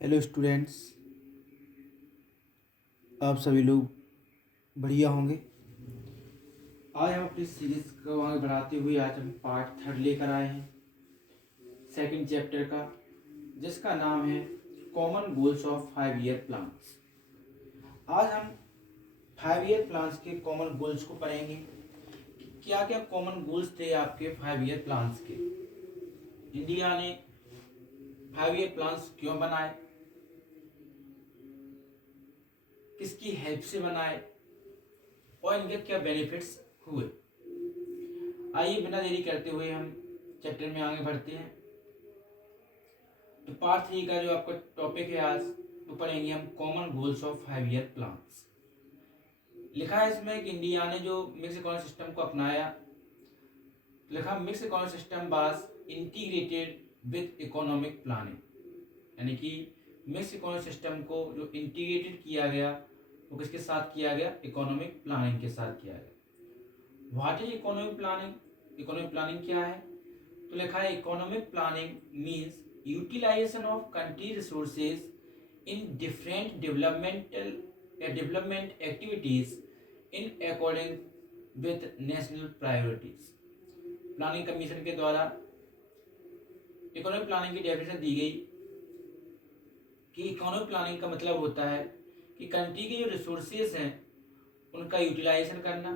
Hello students. आप सभी लोग बढ़िया होंगे। आज हम अपनी सीरीज को आगे बढ़ाते हुए आज हम पार्ट 3 लेकर आए हैं सेकंड चैप्टर का, जिसका नाम है common goals of 5 year plans. आज हम 5 ईयर प्लान्स के कॉमन गोल्स को पढ़ेंगे। क्या क्या कॉमन गोल्स थे आपके 5 ईयर प्लान्स के, इंडिया ने 5 ईयर प्लान्स क्यों बनाए, किसकी हेल्प से बनाए और इनके क्या बेनिफिट्स हुए। आइए बिना देरी करते हुए हम चैप्टर में आगे बढ़ते हैं। तो पार्ट 3 का जो आपका टॉपिक है आज, तो पढ़ेंगे हम common goals of 5 year plans. लिखा है इसमें कि इंडिया ने जो मिक्स इकोनॉमी सिस्टम को अपनाया, लिखा mix economy system was integrated with economic planning, यानी कि मिक्स इकोनॉमी सिस्टम को जो इंटीग्रेटेड किया गया वो किसके साथ किया गया, इकोनॉमिक प्लानिंग के साथ किया गया। What is economic planning, economic planning क्या है? तो लिखा है economic planning means utilisation of country resources in different development activities in according with national priorities. Planning commission के द्वारा इकोनॉमिक प्लानिंग की डेफिनेशन दी गई कि इकोनॉमिक प्लानिंग का मतलब होता है कि कंट्री के जो रिसोर्सेज हैं उनका यूटिलाइजेशन करना,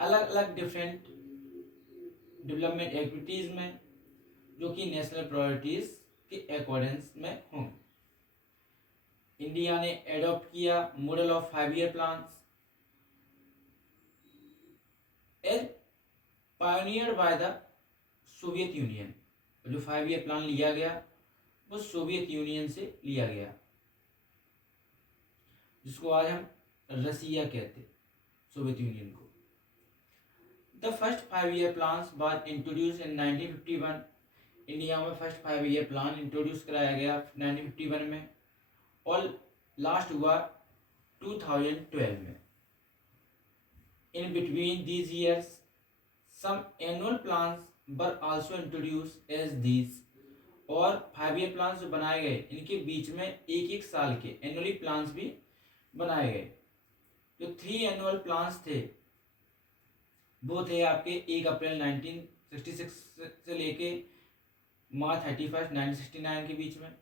अलग अलग डिफरेंट डेवलपमेंट एक्टिविटीज में जो कि नेशनल प्रायोरिटीज के अकॉर्डेंस में होंगे। इंडिया ने एडॉप्ट किया model of 5 year plans as pioneered by the Soviet Union. जो 5 ईयर प्लान लिया गया वो सोवियत यूनियन से लिया गया, जिसको आज हम रसिया कहते, सोवियत यूनियन को। The first 5 year plans was introduce in 1951। India में फर्स्ट 5 ईयर प्लान इंट्रोड्यूस कराया गया 1951 में और लास्ट हुआ 2012 में। In between these years some annual plans were also introduce as these. और 5 ईयर प्लान्स जो बनाए गए इनके बीच में एक एक साल के एनुअली प्लान्स भी बनाए गए। जो 3 एनुअल प्लान्स थे वो थे आपके 1 अप्रैल 1966 से लेके मार्च 31 1969 के बीच में।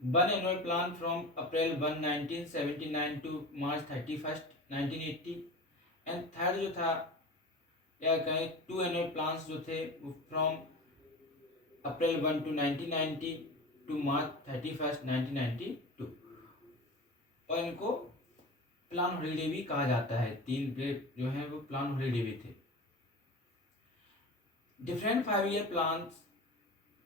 1 annual plan from April 1 1979 to March 31 1980। And third जो था, या कहें 2 एनुअल प्लान्स जो थे वो from April 1 to 1990 to March 31 1992। और इनको प्लान हॉलीडे भी कहा जाता है। 3 जो हैं वो प्लान हॉलीडे भी थे। डिफरेंट 5 ईयर प्लान्स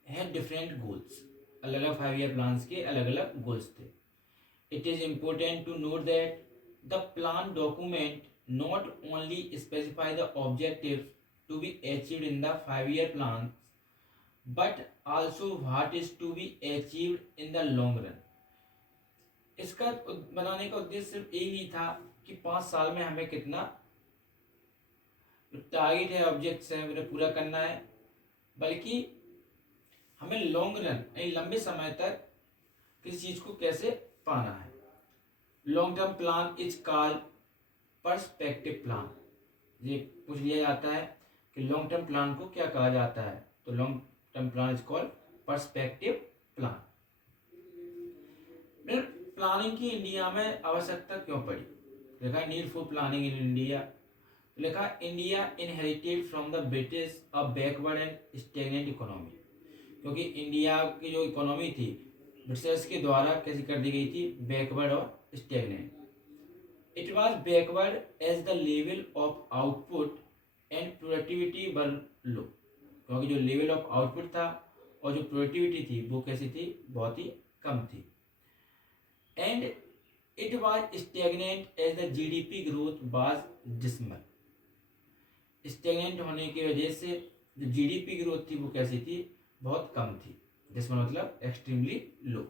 है डिफरेंट गोल्स, अलग अलग 5 ईयर प्लान्स के अलग अलग गोल्स थे। It is important to note that the plan document not only specify the objectives to be achieved in the 5 year plans but also what is to be achieved in the long run। इसका बनाने का उद्देश्य सिर्फ यही नहीं था कि 5 साल में हमें कितना टारगेट है, ऑब्जेक्ट्स हैं, उन्हें पूरा करना है, बल्कि हमें लॉन्ग रन यानी लंबे समय तक किसी चीज को कैसे पाना है। Long term plan is called perspective plan. ये पूछ लिया जाता है कि लॉन्ग टर्म प्लान को क्या कहा जाता है, तो long term plan is called perspective plan. Planning की इंडिया में आवश्यकता क्यों पड़ी? देखा need for planning in India. लिखा India inherited from the British a backward and stagnant economy. क्योंकि इंडिया की जो इकोनॉमी थी ब्रिटिशर्स के द्वारा कैसी कर दी गई थी, बैकवर्ड और stagnant. It was backward as the level of output and productivity were low. क्योंकि जो लेवल ऑफ आउटपुट था और जो प्रोडक्टिविटी थी वो कैसी थी, बहुत ही कम थी। And it was stagnant as the GDP growth was dismal. Stagnant होने की वजह से जो जीडीपी ग्रोथ थी वो कैसी थी, बहुत कम थी। डिसमल मतलब extremely low.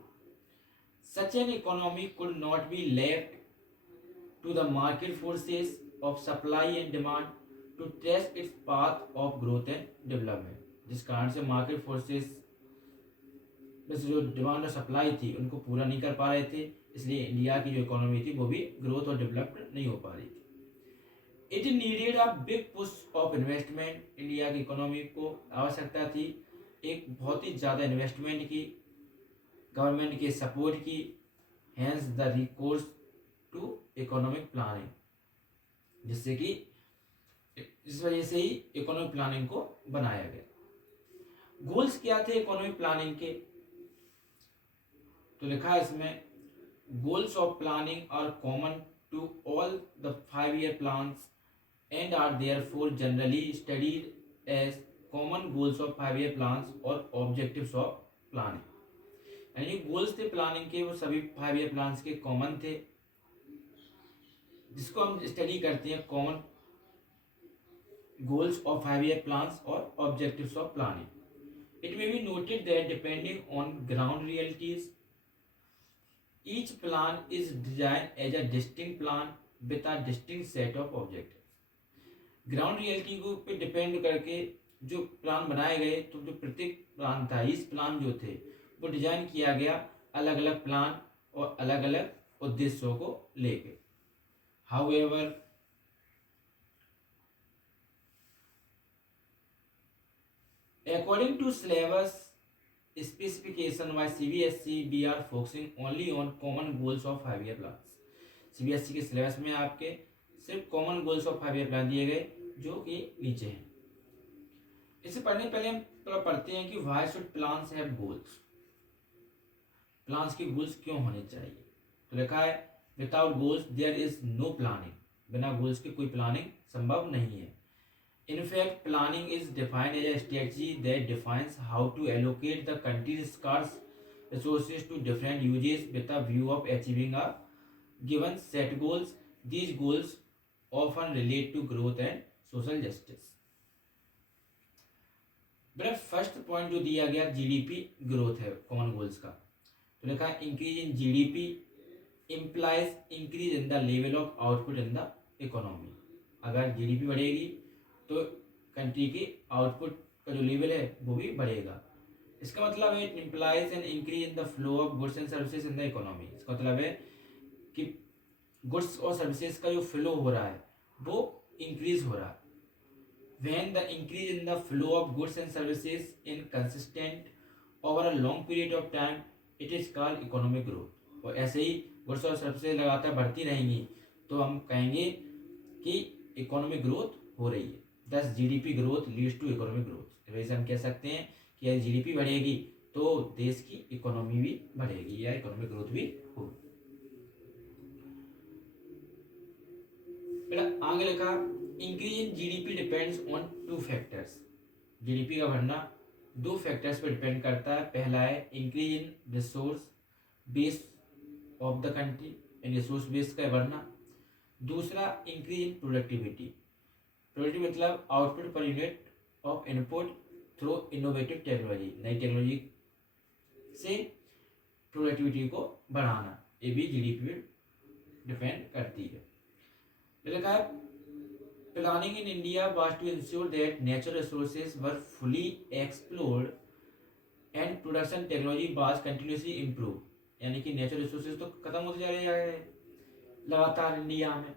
Such an economy could not be left to the market forces of supply and demand to trace its path of growth and development। जिस कारण से मार्केट फोर्सेस बस जो डिमांड और सप्लाई थी उनको पूरा नहीं कर पा रहे थे, इसलिए इंडिया की जो इकोनॉमी थी वो भी ग्रोथ और डेवलप्ड नहीं हो पा रही थी। It needed a big push of investment, India की इकोनॉमी को आवश्यकता थी एक बहुत ही ज़्यादा इन्वेस्टमेंट की, गवर्नमेंट के सपोर्ट की, hence the recourse to economic planning, जिससे कि इस वजह से ही इकोनॉमिक प्लानिंग को बनाया गया। गोल्स क्या थे इकोनॉमिक प्लानिंग के, तो लिखा है इसमें goals of planning are common to all the 5 year plans and are therefore generally studied as common goals of 5 year plans or objectives of planning। यानी गोल्स थे प्लानिंग के वो सभी 5 year plans के कॉमन थे, जिसको हम स्टडी करते हैं common goals of 5 year plans or objectives of planning। It may be noted that depending on ground realities, each plan is designed as a distinct plan with a distinct set of objectives। Ground reality को पे depend करके जो plan बनाए गए, तो जो प्रत्येक plan था, इस प्लान जो थे वो डिजाइन किया गया अलग अलग प्लान और अलग अलग उद्देश्यों को लेके। However according to syllabus specification by CBSE, we are focusing only on common goals of 5 year plans। CBSE के सिलेबस में आपके सिर्फ common goals of 5 year plan दिए गए जो कि नीचे हैं। इससे पढ़ने पहले हम पढ़ते हैं कि why should plans have goals, plans के गोल्स क्यों होने चाहिए। तो लिखा है without goals there is no planning, बिना गोल्स के कोई प्लानिंग संभव नहीं है। In fact, planning is defined as a strategy that defines how to allocate the country's scarce resources to different uses with a view of achieving a given set goals। These goals often relate to growth and social justice। मेरा first point जो दिया गया GDP growth है common goals का, तो लिखा है increase in GDP implies increase in the level of output in the economy. अगर जीडीपी बढ़ेगी तो कंट्री की आउटपुट का जो लेवल है वो भी बढ़ेगा। इसका मतलब है it implies an increase in the flow of goods and services in the economy. इसका मतलब है कि गुड्स और सर्विसेज का जो फ्लो हो रहा है वो इंक्रीज हो रहा है। When the increase in the flow of goods and services is consistent over a long period of time, it is called economic growth। और ऐसे ही गुड्स और सर्विसेज लगातार बढ़ती रहेंगी तो हम कहेंगे कि इकोनॉमिक ग्रोथ हो रही है। Thus GDP growth leads to economic growth. वैसे हम कह सकते हैं कि यदि जीडीपी बढ़ेगी तो देश की इकोनॉमी भी बढ़ेगी या इकोनॉमिक ग्रोथ भी होगी। आगे लिखा increase in GDP depends on 2 factors. GDP का बढ़ना 2 फैक्टर्स पर डिपेंड करता है। पहला है increase in resource base of the country, resource base का बढ़ना। दूसरा इंक्रीज इन प्रोडक्टिविटी। प्रोडक्टिविटी मतलब output per unit of input through innovative technology, नई टेक्नोलॉजी से प्रोडक्टिविटी को बढ़ाना, ये भी जीडीपी पर डिपेंड करती है। लिखा है planning in India was to ensure that natural resources were fully explored and production technology was continuously improve. यानी कि नेचुरल रिसोर्सेज तो खत्म होते जा रहे हैं लगातार इंडिया में,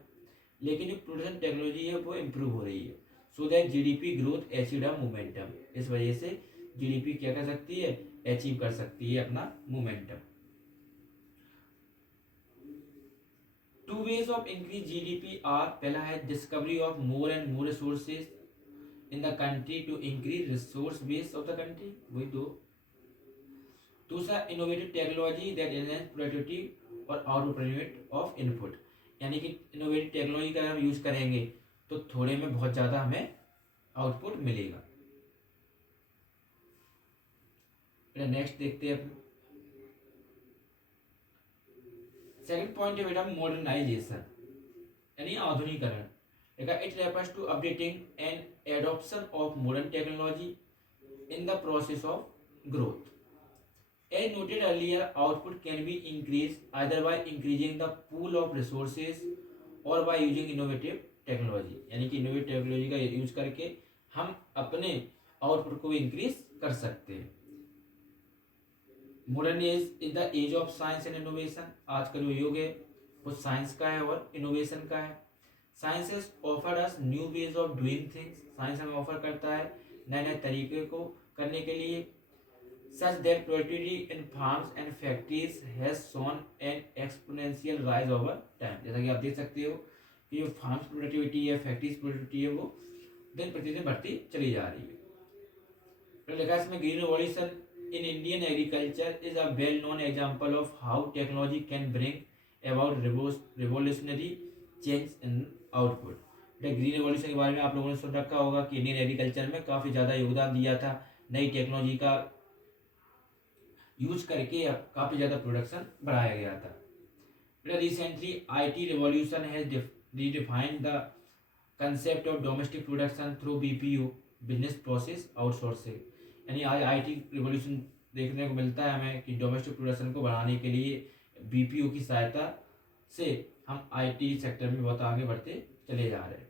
लेकिन जो प्रोडक्शन टेक्नोलॉजी है वो इम्प्रूव हो रही है। So that GDP growth achieved a momentum. इस वजह से जीडीपी क्या कर सकती है, अचीव कर सकती है अपना momentum. 2 ways of increase GDP are, पहला है discovery of more and more resources in the country to increase resource base of the country, वही दो। दूसरा innovative technology that enhance productivity और आउटपुट ऑफ इनपुट। यानी कि इनोवेटिव टेक्नोलॉजी का हम यूज करेंगे तो थोड़े में बहुत ज़्यादा हमें आउटपुट मिलेगा। नेक्स्ट देखते हैं सेकंड पॉइंट है बेटा मॉडर्नाइजेशन यानी आधुनिकरण। देखा it refers to updating and adoption of modern technology in the process of growth. As noted earlier, output can be increased either by increasing the pool of resources or by using innovative technology। यानी कि innovative technology का use करके हम अपने output को भी increase कर सकते हैं। Modern age is the age of science and innovation. आज का जो युग है वो साइंस का है और इनोवेशन का है। Science has offered us new ways of doing things. Science हमें ऑफर करता है नए नए तरीके को करने के लिए। Such that productivity in farms and factories has shown N exponential rise over time. जैसा कि आप देख सकते हो कि जो फार्म्स प्रोडक्टिविटी है, फैक्ट्रीज प्रोडक्टिविटी है, वो दिन प्रतिदिन बढ़ती चली जा रही है। फिर लिखा है इसमें green revolution in Indian agriculture is a well known example of how technology can bring about revolutionary change in output. Green revolution के बारे में आप लोगों ने सुन रखा होगा कि इंडियन एग्रीकल्चर में काफ़ी ज़्यादा योगदान दिया था। नई टेक्नोलॉजी का यूज करके काफ़ी ज़्यादा प्रोडक्शन बढ़ाया गया था। Recently IT revolution has redefined the concept of domestic production through BPO, business process outsourcing। यानी आज IT रिवॉल्यूशन देखने को मिलता है हमें कि डोमेस्टिक प्रोडक्शन को बढ़ाने के लिए BPO की सहायता से हम IT सेक्टर में बहुत आगे बढ़ते चले जा रहे हैं।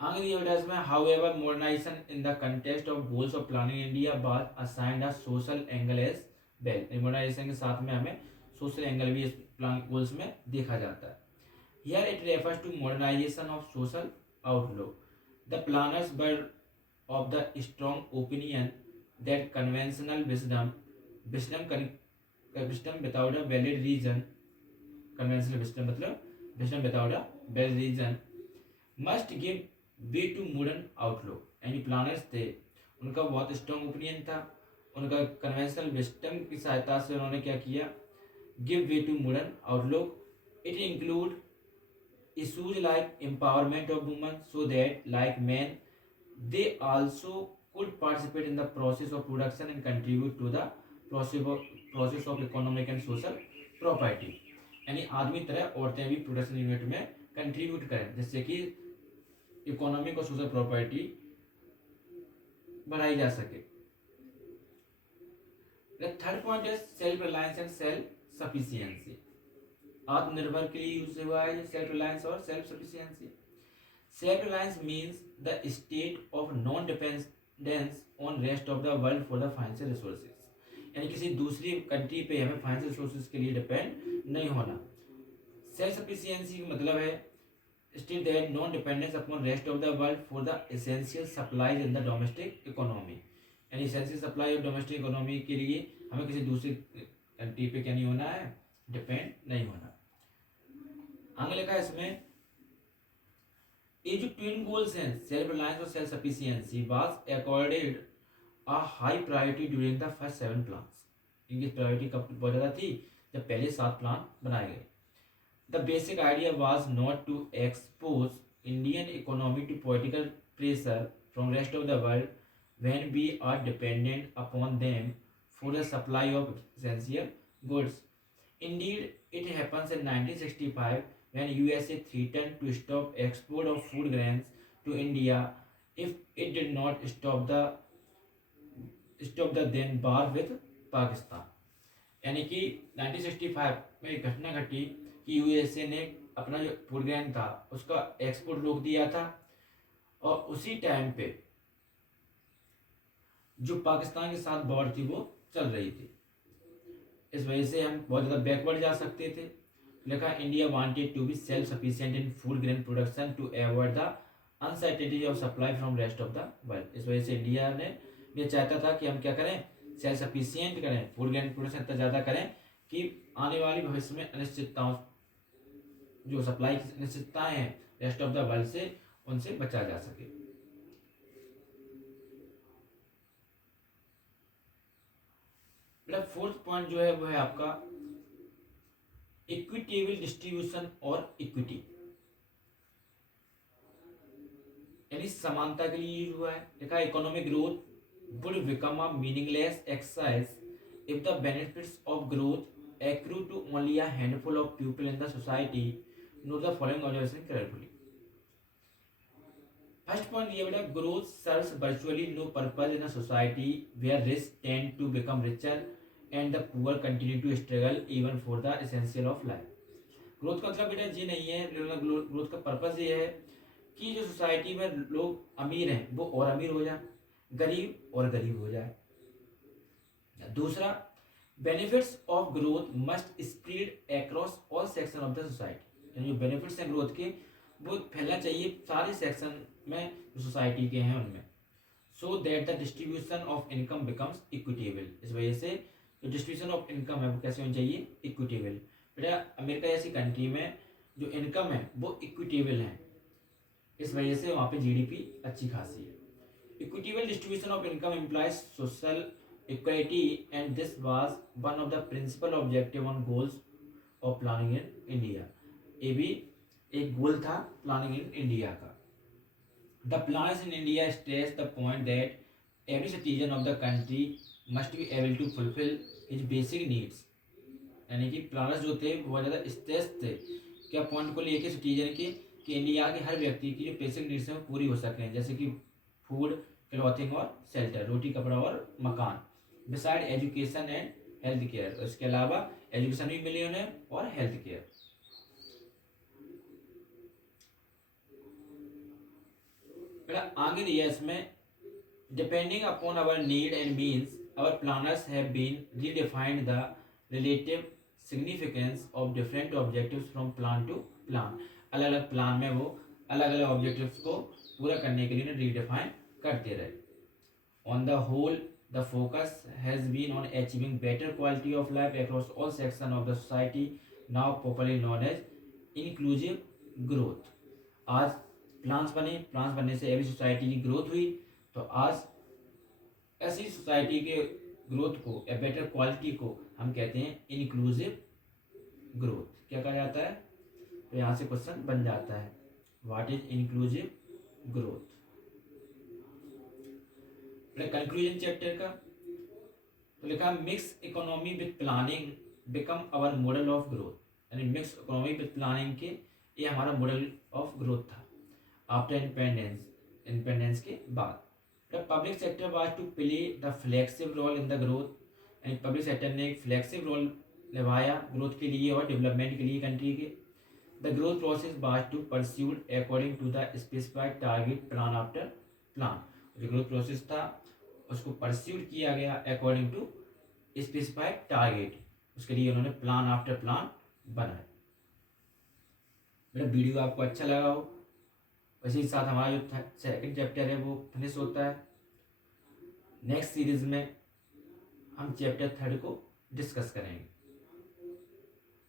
आगे दिया बेटा इसमें however modernisation in the context of goals of planning India was assigned a social angle as well. Modernisation के साथ में हमें सोशल एंगल भी इस प्लान गोल्स में देखा जाता है। Here it refers to modernisation of social outlook. The planners were of the strong opinion that conventional wisdom without a valid reason, conventional wisdom मतलब wisdom without a valid reason must give way to modern outlook. यानी planners थे, उनका बहुत strong opinion था, उनका conventional wisdom की सहायता से उन्होंने क्या किया, give way to modern outlook. It include issues like empowerment of women so that like men they also could participate in the process of production and contribute to the process of economic and social property। यानी आदमी तरह औरतें भी production unit में contribute करें जिससे कि economic और सोशल प्रॉपर्टी बढ़ाई जा सके। The third point is self reliance and self sufficiency. आत्मनिर्भर के लिए यूज हुआ है सेल्फ रिलायंस और self sufficiency. Self reliance means the state of non dependence on rest of the world for the financial resources. यानी किसी दूसरी country पे हमें फाइनेंशियल रिसोर्सेज के लिए डिपेंड नहीं होना। सेल्फ सफिशिएंसी का मतलब है state that non dependence upon rest of the world for the essential supplies in the domestic economy. यानी essential supply of domestic economy के लिए हमें किसी दूसरी कंट्री पे क्या नहीं होना है, डिपेंड नहीं होना। आगे लिखा है इसमें ये जो ट्विन गोल्स हैं सेल्फ रिलायंस और self sufficiency was accorded a high priority during the first 7 plans. इनकी प्रायोरिटी कब बहुत ज़्यादा थी, जब पहले 7 प्लान बनाए गए। The basic idea was not to expose Indian economy to political pressure from rest of the world when we are dependent upon them for the supply of essential goods. Indeed, it happens in 1965 when USA threatened to stop export of food grains to India if it did not stop the then war with Pakistan। यानी कि 1965 में एक घटना घटी कि USA ने अपना जो फूड ग्रेन था उसका एक्सपोर्ट रोक दिया था और उसी टाइम पे जो पाकिस्तान के साथ वॉर थी वो चल रही थी। इस वजह से हम बहुत ज़्यादा बैकवर्ड जा सकते थे। लिखा India wanted to be self sufficient in food grain production to avoid the uncertainty of supply from rest of the world. इस वजह से इंडिया ने ये चाहता था कि हम क्या करें, सेल्फ सफिशिएंट करें, फूड ग्रेन प्रोडक्शन इतना ज़्यादा करें कि आने वाली भविष्य में अनिश्चितताओं, जो सप्लाई की अनिश्चितताएँ हैं रेस्ट ऑफ द वर्ल्ड से, उनसे बचा जा सके। फोर्थ पॉइंट जो है वो है आपका इक्विटेबल डिस्ट्रीब्यूशन और इक्विटी, यानी समानता के लिए यूज हुआ है। लिखा economic growth would become a meaningless exercise if the benefits of growth accrue to only a handful of people in the society। Note the following observation carefully। First point ये बेटा, growth serves virtually no purpose in a society where rich tend to become richer and the poor continue to struggle even for the essential of life। Growth का मतलब बेटा ये नहीं है, growth का purpose ये है कि जो सोसाइटी में लोग अमीर हैं वो और अमीर हो जाए गरीब और गरीब हो जाए। दूसरा, benefits of growth must spread across all section of the society, यानी जो बेनिफिट्स हैं ग्रोथ के वो फैलना चाहिए सारे सेक्शन में जो सोसाइटी के हैं उनमें। So that the distribution of income becomes equitable, इस वजह से जो डिस्ट्रीब्यूशन ऑफ इनकम है वो कैसे होनी चाहिए, इक्विटेबल। बेटा अमेरिका जैसी कंट्री में जो इनकम है वो इक्विटेबल है, इस वजह से वहाँ पे जीडीपी अच्छी खासी है। Equitable distribution of income implies social equality and this was one of the principal objective on goals of planning in India. ये भी एक गोल था प्लानिंग इन इंडिया का। The planners in India stress the point that every citizen of the country must be able to fulfill his basic needs। यानी कि planners जो थे बहुत ज़्यादा स्ट्रेस थे क्या पॉइंट को लेके सिटीजन के कि इंडिया के हर व्यक्ति की जो बेसिक नीड्स हैं वो पूरी हो सकें, जैसे कि फूड, क्लॉथिंग और शेल्टर, रोटी कपड़ा और मकान, beside education and health care, इसके अलावा एजुकेशन भी मिली उन्हें और हेल्थ केयर। आगे दिया इसमें, depending upon our need and means our planners have been redefined the relative significance of different objectives from plan to plan. अलग अलग प्लान में वो अलग अलग ऑब्जेक्टिव्स को पूरा करने के लिए रीडिफाइन करते रहे। On the whole the focus has been on achieving better quality of life across all section of the society, now popularly known as inclusive growth. आज प्लान्स बनने से एवरी सोसाइटी की ग्रोथ हुई, तो आज ऐसी सोसाइटी के ग्रोथ को या बेटर क्वालिटी को हम कहते हैं इंक्लूसिव ग्रोथ। क्या कहा जाता है, तो यहाँ से क्वेश्चन बन जाता है, what is inclusive growth. Conclusion chapter का तो लिखा, mix economy with planning become our model of growth, यानी मिक्स इकोनॉमी विद प्लानिंग के ये हमारा मॉडल ऑफ ग्रोथ था आफ्टर इंडिपेंडेंस के बाद। The public sector was to play the flexive role in the growth, यानी पब्लिक सेक्टर ने एक फ्लेक्सिव रोल निभाया ग्रोथ के लिए और डेवलपमेंट के लिए कंट्री के। The growth process was to pursued according to the specified target plan after plan, जो ग्रोथ प्रोसेस था उसको परस्यूड किया गया अकॉर्डिंग टू स्पेसिफाइड टारगेट, उसके लिए उन्होंने प्लान आफ्टर प्लान बनाए। मेरा वीडियो आपको अच्छा लगा हो, इसी के साथ हमारा जो सेकंड चैप्टर है वो फिनिश होता है। नेक्स्ट सीरीज में हम चैप्टर 3 को डिस्कस करेंगे।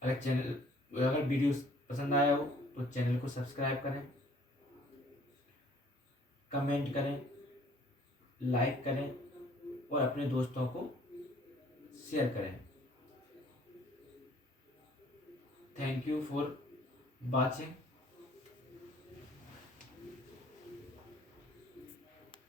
अगर वीडियो पसंद आया हो तो चैनल को सब्सक्राइब करें, कमेंट करें, लाइक करें और अपने दोस्तों को शेयर करें। Thank you for watching.